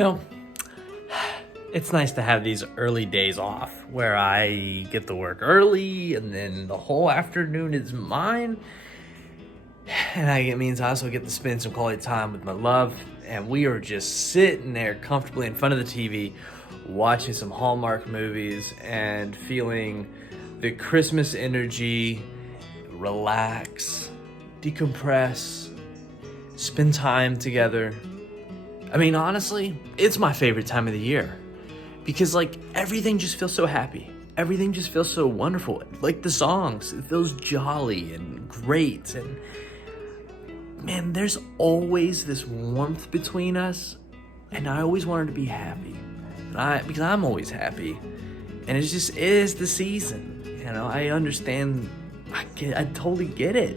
know, it's nice to have these early days off where I get to work early and then the whole afternoon is mine. And it means I also get to spend some quality time with my love. And we are just sitting there comfortably in front of the TV, watching some Hallmark movies and feeling the Christmas energy, relax, decompress, spend time together. I mean, honestly, it's my favorite time of the year because everything just feels so happy. Everything just feels so wonderful. Like the songs, it feels jolly and great. And man, there's always this warmth between us, and I always wanted to be happy. Because I'm always happy. And it is the season. I understand. I totally get it,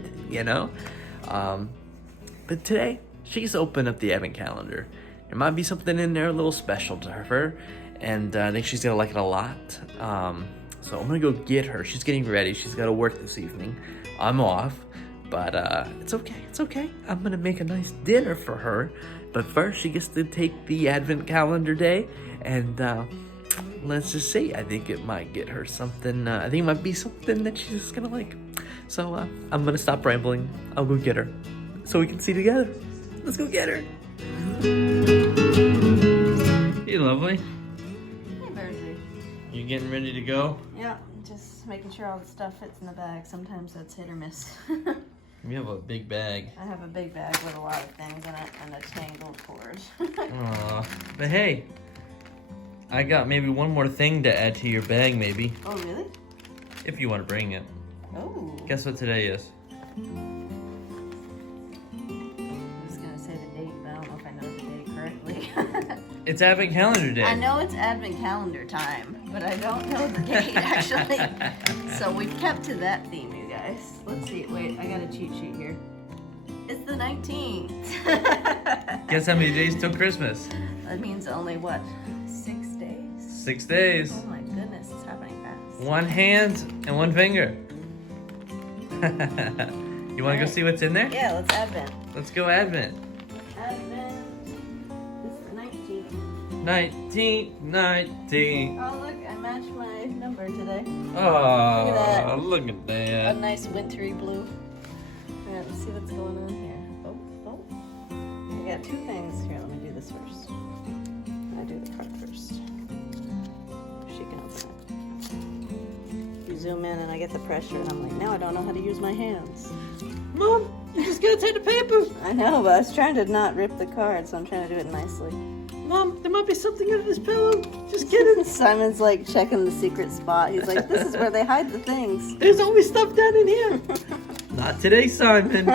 But today, she's opened up the Advent calendar. There might be something in there a little special to her, and I think she's gonna like it a lot. So I'm gonna go get her. She's getting ready. She's got to work this evening. I'm off, but it's okay. It's okay. I'm gonna make a nice dinner for her. But first, she gets to take the Advent calendar day, and let's just see. I think it might get her something. I think it might be something that she's gonna like. So I'm gonna stop rambling. I'll go get her, so we can see together. Let's go get her. Hey, lovely. Hey, Bertie. You getting ready to go? Yeah, just making sure all the stuff fits in the bag. Sometimes that's hit or miss. You have a big bag. I have a big bag with a lot of things in it and a tangled cord. Aw, but hey, I got maybe one more thing to add to your bag, maybe. Oh, really? If you want to bring it. Oh. Guess what today is? I was going to say the date, but I don't know if I know the date correctly. It's Advent Calendar Day. I know it's Advent calendar time, but I don't know the date, actually. So we've kept to that theme, you guys. Let's see. Wait, I got a cheat sheet here. It's the 19th. Guess how many days till Christmas? That means only, what, 6 days? 6 days. Oh my goodness, it's happening fast. One hand and one finger. You want to go see what's in there? Yeah, let's Advent. Let's go Advent. Advent. It's the 19th. 19. Oh, look, I matched my number today. Oh, look at A that. nice wintry blue. Alright, let's see what's going on here. Oh. I got two things. Here, let me do this first. I do the card first. She can open it. You zoom in and I get the pressure and I'm like, now I don't know how to use my hands. Mom, you just gotta take the paper. I know, but I was trying to not rip the card, so I'm trying to do it nicely. Mom, there might be something under this pillow. Just kidding. Simon's like checking the secret spot. He's like, this is where they hide the things. There's always stuff down in here. Not today, Simon.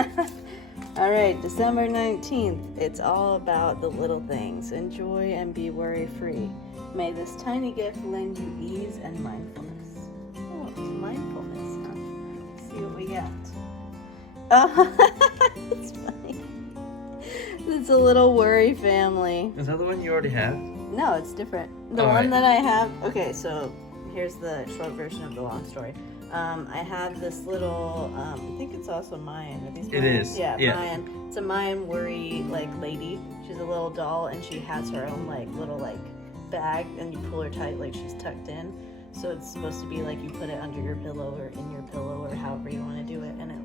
All right, December 19th. It's all about the little things. Enjoy and be worry-free. May this tiny gift lend you ease and mindfulness. Oh, it's mindfulness, huh? Let's see what we got. Oh, it's funny. It's a little worry family. Is that the one you already have? No, it's different. The All one right. that I have. Okay, so here's the short version of the long story. I have this little. I think it's also Mayan. Are these It Mayan? is, Yeah, yeah. Mayan. It's a Mayan worry lady. She's a little doll, and she has her own little bag, and you pull her tight like she's tucked in. So it's supposed to be you put it under your pillow or in your pillow or however you want to do it, and it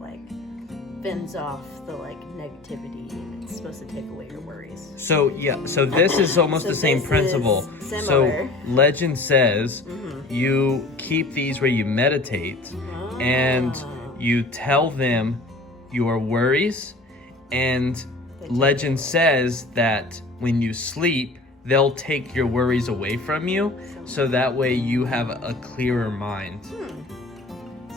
fends off the negativity, and it's supposed to take away your worries. So this is almost So the same this principle. is similar. So legend says Mm-hmm. you keep these where you meditate and Ah. you tell them your worries, and legend says that when you sleep they'll take your worries away from you, so that way you have a clearer mind.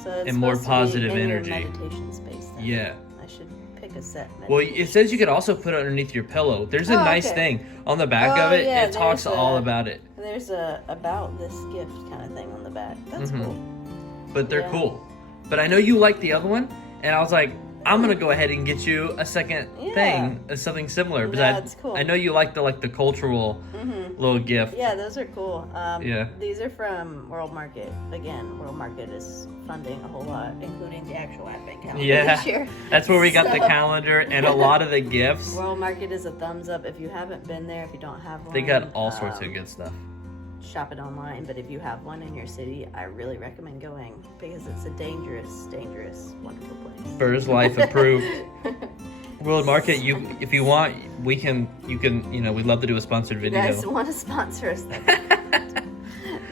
So it's And more supposed to be positive in your energy. meditation space then. Yeah. I should pick a set. Well, it says you could also put it underneath your pillow. There's a Oh, nice okay. thing on the back Oh, of it. yeah, It talks there's all a- about it. There's a about this gift kind of thing on the back. That's Mhm. cool. But they're Yeah. cool. But I know you like the other one, and I was like, I'm gonna go ahead and get you a second Yeah. thing, something similar. Because That's cool. I know you like the cultural little gift. Yeah, those are cool. Yeah. These are from World Market. Again, World Market is funding a whole lot, including the actual Advent calendar Yeah. this year. That's where we got the So- calendar and a lot of the gifts. World Market is a thumbs up. If you haven't been there, if you don't have one, They got all sorts of good stuff. shop it online. But if you have one in your city, I really recommend going because it's a dangerous, dangerous, wonderful place. Burrs Life approved. World Market, if you want, you can, we'd love to do a sponsored You video. guys want to sponsor us?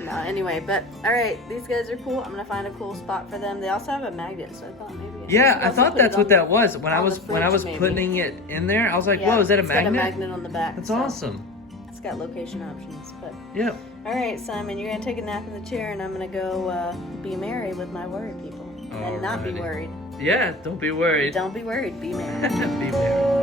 No, anyway, but all right, these guys are cool. I'm gonna find a cool spot for them. They also have a magnet, so I thought maybe. Yeah, should I also thought put it that's on what that was. When I on was the when I fridge, was maybe. putting it in there, I was like, Yeah, "Whoa, is that a it's magnet?" got a magnet on the back. That's so awesome. It's got location options, but. Yeah. All right, Simon, you're gonna take a nap in the chair, and I'm gonna go be merry with my worried people, and not be Alrighty. worried. Yeah. Don't be worried. Don't be worried. Be merry. Be merry.